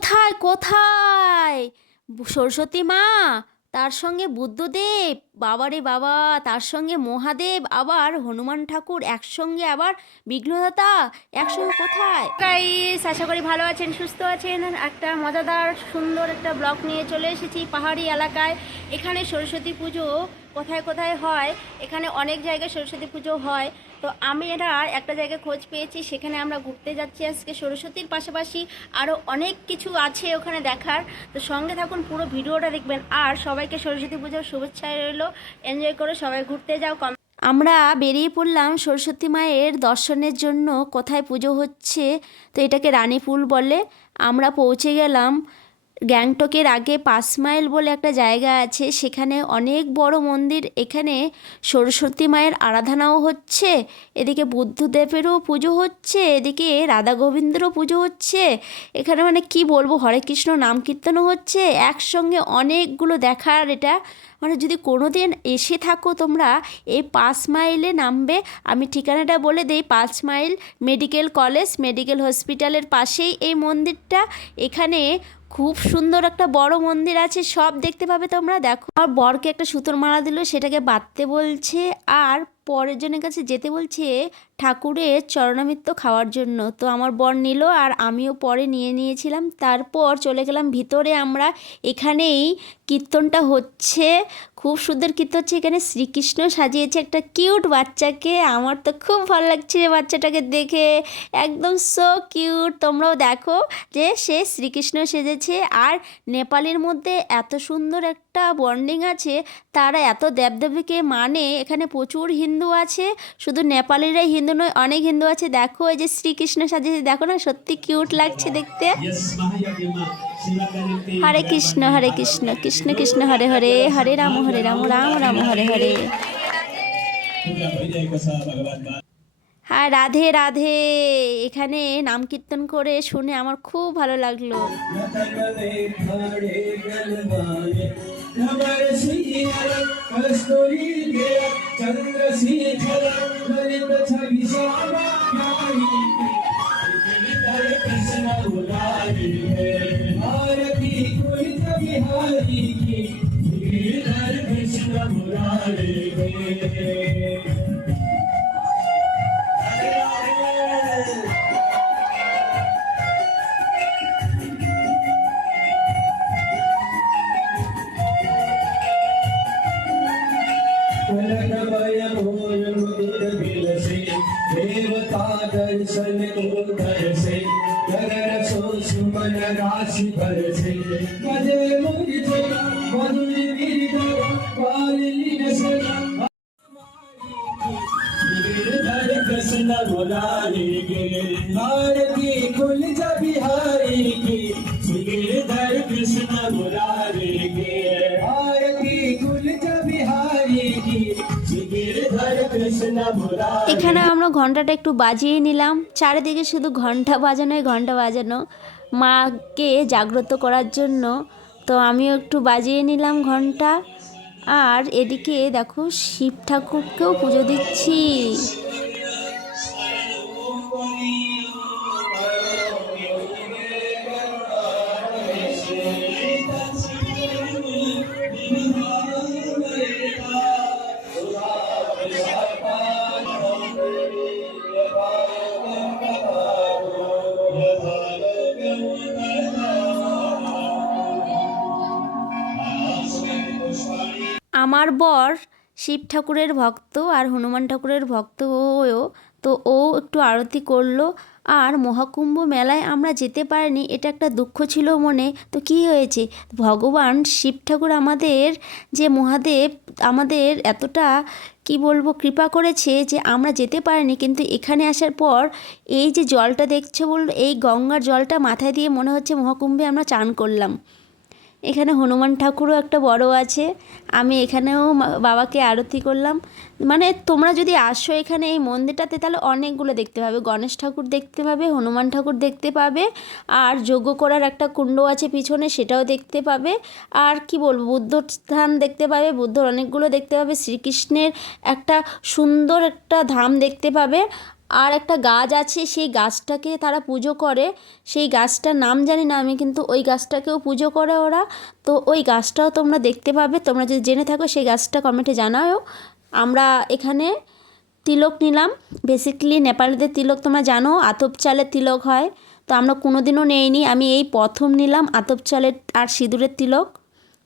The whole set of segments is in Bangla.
কোথায় কোথায় সরস্বতী মা, তার সঙ্গে বুদ্ধদেব, বাবারে বাবা, তার সঙ্গে মহাদেব, আবার হনুমান ঠাকুর একসঙ্গে, আবার বিঘ্নদাতা একসঙ্গে কোথায়? গাইস, আশা করি ভালো আছেন, সুস্থ আছেন। একটা মজাদার সুন্দর একটা ব্লগ নিয়ে চলে এসেছি পাহাড়ি এলাকায়। এখানে সরস্বতী পুজো কোথায় কোথায় হয়, এখানে অনেক জায়গায় সরস্বতী পুজো হয়। তো আমি একটা জায়গায় খোঁজ পেয়েছি, সেখানে আমরা ঘুরতে যাচ্ছি আজকে। সরস্বতীর পাশাপাশি আরও অনেক কিছু আছে ওখানে দেখার। তো সঙ্গে থাকুন, পুরো ভিডিওটা দেখবেন। আর সবাইকে সরস্বতী পুজোর শুভেচ্ছা রইল। এনজয় করে সবাই ঘুরতে যাও। আমরা বেরিয়ে পড়লাম সরস্বতী মায়ের দর্শনের জন্য। কোথায় পুজো হচ্ছে, তো এটাকে রানীপুল বলে। আমরা পৌঁছে গেলাম গ্যাংটকের আগে 5 মাইল বলে একটা জায়গা আছে, সেখানে অনেক বড় মন্দির। এখানে সরস্বতী মায়ের আরাধনাও হচ্ছে, এদিকে বুদ্ধদেবেরও পুজো হচ্ছে, এদিকে রাধা গোবিন্দেরও পুজো হচ্ছে। এখানে মানে কি বলবো, হরে কৃষ্ণ নাম কীর্তনও হচ্ছে একসঙ্গে। অনেকগুলো দেখার এটা, মানে যদি কোনো দিন এসে থাকো তোমরা, এই 5 মাইলে নামবে। আমি ঠিকানাটা বলে দিই, 5 মাইল মেডিকেল কলেজ, মেডিকেল হসপিটালের পাশেই এই মন্দিরটা। এখানে খুব সুন্দর একটা বড় মন্দির আছে, সব দেখতে পাবে তোমরা। দেখো, আর বরকে একটা সুতোর মালা দিল, সেটাকে বাঁধতে বলছে, আর পরের জনের কাছে যেতে বলছে ঠাকুরের চরণামৃত খাওয়ার জন্য। তো আমার বর নিল, আর আমিও পরে নিয়ে নিয়েছিলাম। তারপর চলে গেলাম ভিতরে আমরা। এখানেই কীর্তনটা হচ্ছে, খুব সুন্দর কীর্তন হচ্ছে। এখানে শ্রীকৃষ্ণ সাজিয়েছে একটা কিউট বাচ্চাকে। আমার তো খুব ভালো লাগছে বাচ্চাটাকে দেখে, একদম সো কিউট। তোমরাও দেখো যে সে শ্রীকৃষ্ণ সেজেছে। আর নেপালের মধ্যে এত সুন্দর একটা বন্ডিং আছে, তারা এত দেবদেবীকে মানে। এখানে প্রচুর হিন্দু আছে, শুধু নেপালিরাই হিন্দু নয়, অনেক হিন্দু আছে। দেখো এই যে শ্রীকৃষ্ণ সাজিয়েছে, দেখো না, সত্যি কিউট লাগছে দেখতে। হরে কৃষ্ণ হরে কৃষ্ণ, কৃষ্ণ কৃষ্ণ হরে হরে, হরে রাম রাম রাম হরে হরে। হ্যাঁ, রাধে রাধে। এখানে নাম কীর্তন করে শুনে আমার খুব ভালো লাগলো। देवता दर्शन को दर्शे गगन सुमन राशि भरसे गजे मुझे मधुर गिरधर पालिनी नसना गिरधर कृष्ण मुरारी गिरधारी कुल बिहारी की गिरधर कृष्ण मुरारी गिरधारी कुल बिहारी की गिरधर कृष्ण मुरारी। এখানে আমরা ঘন্টাটা একটু বাজিয়ে নিলাম, চারিদিকে শুধু ঘন্টা বাজানোই ঘন্টা বাজানো, মাকে জাগ্রত করার জন্য। তো আমিও একটু বাজিয়ে নিলাম ঘন্টা। আর এদিকে দেখো শিব ঠাকুরকেও পুজো দিচ্ছি। আমার বর শিব ঠাকুরের ভক্ত আর হনুমান ঠাকুরের ভক্ত ও। তো ও একটু আরতি করলো। আর মহাকুম্ভ মেলায় আমরা যেতে পারিনি, এটা একটা দুঃখ ছিল মনে। তো কি হয়েছে, ভগবান শিব ঠাকুর আমাদের, যে মহাদেব আমাদের এতটা কি বলবো কৃপা করেছে যে আমরা যেতে পারিনি। কিন্তু এখানে আসার পর এই যে জলটা দেখছো, বললো এই গঙ্গার জলটা মাথায় দিয়ে মনে হচ্ছে মহাকুম্ভে আমরা চান করলাম। এখানে হনুমান ঠাকুরও একটা বড় আছে। আমি এখানেও বাবাকে আরতি করলাম। মানে তোমরা যদি আসো এখানে এই মন্দিরটাতে, তাহলে অনেকগুলো দেখতে পাবে। গণেশ ঠাকুর দেখতে পাবে, হনুমান ঠাকুর দেখতে পাবে, আর যজ্ঞ করার একটা কুণ্ড আছে পিছনে, সেটাও দেখতে পাবে। আর কি বলবো, বুদ্ধ স্থান দেখতে পাবে, বুদ্ধর অনেকগুলো দেখতে পাবে। শ্রীকৃষ্ণের একটা সুন্দর একটা ধাম দেখতে পাবে। আর একটা গাছ আছে, সেই গাছটাকে তারা পুজো করে, সেই গাছটার নাম জানি না আমি, কিন্তু ওই গাছটাকেও পুজো করে ওরা। তো ওই গাছটাও তোমরা দেখতে পাবে, তোমরা যদি জেনে থাকো সেই গাছটা কমেন্টে জানাও। আমরা এখানে তিলক নিলাম। বেসিক্যালি নেপালিদের তিলক তোমরা জানো আতপ চালের তিলক হয়, তো আমরা কোনোদিনও নেইনি, আমি এই প্রথম নিলাম আতপ চালের আর সিঁদুরের তিলক।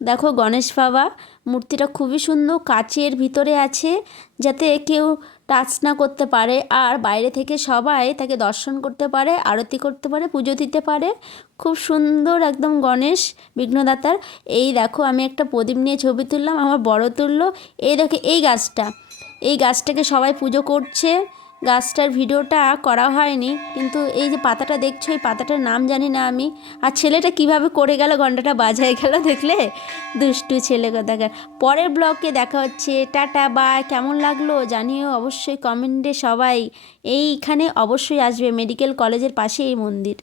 দেখো গণেশ বাবা মূর্তিটা খুবই সুন্দর, কাচের ভিতরে আছে যাতে কেউ টাচ না করতে পারে, আর বাইরে থেকে সবাই তাকে দর্শন করতে পারে, আরতি করতে পারে, পুজো দিতে পারে। খুব সুন্দর একদম গণেশ বিঘ্নদাতার। এই দেখো আমি একটা প্রদীপ নিয়ে ছবি তুললাম, আমার বড় তুললো। এই দেখো এই গাছটাকে সবাই পুজো করছে। গাছটার ভিডিওটা করা হয়নি, কিন্তু এই যে পাতাটা দেখছো, এই পাতাটার নাম জানি না আমি। আর ছেলেটা কিভাবে করে গেল, ঘন্টাটা বাজায় গেল, দেখলে? দুষ্টু ছেলে কোথাকার। পরের ব্লগে দেখা হচ্ছে, টাটা বাই। কেমন লাগলো জানিও অবশ্যই কমেন্টে সবাই। এইখানে অবশ্যই আসবে, মেডিকেল কলেজের পাশে এই মন্দির।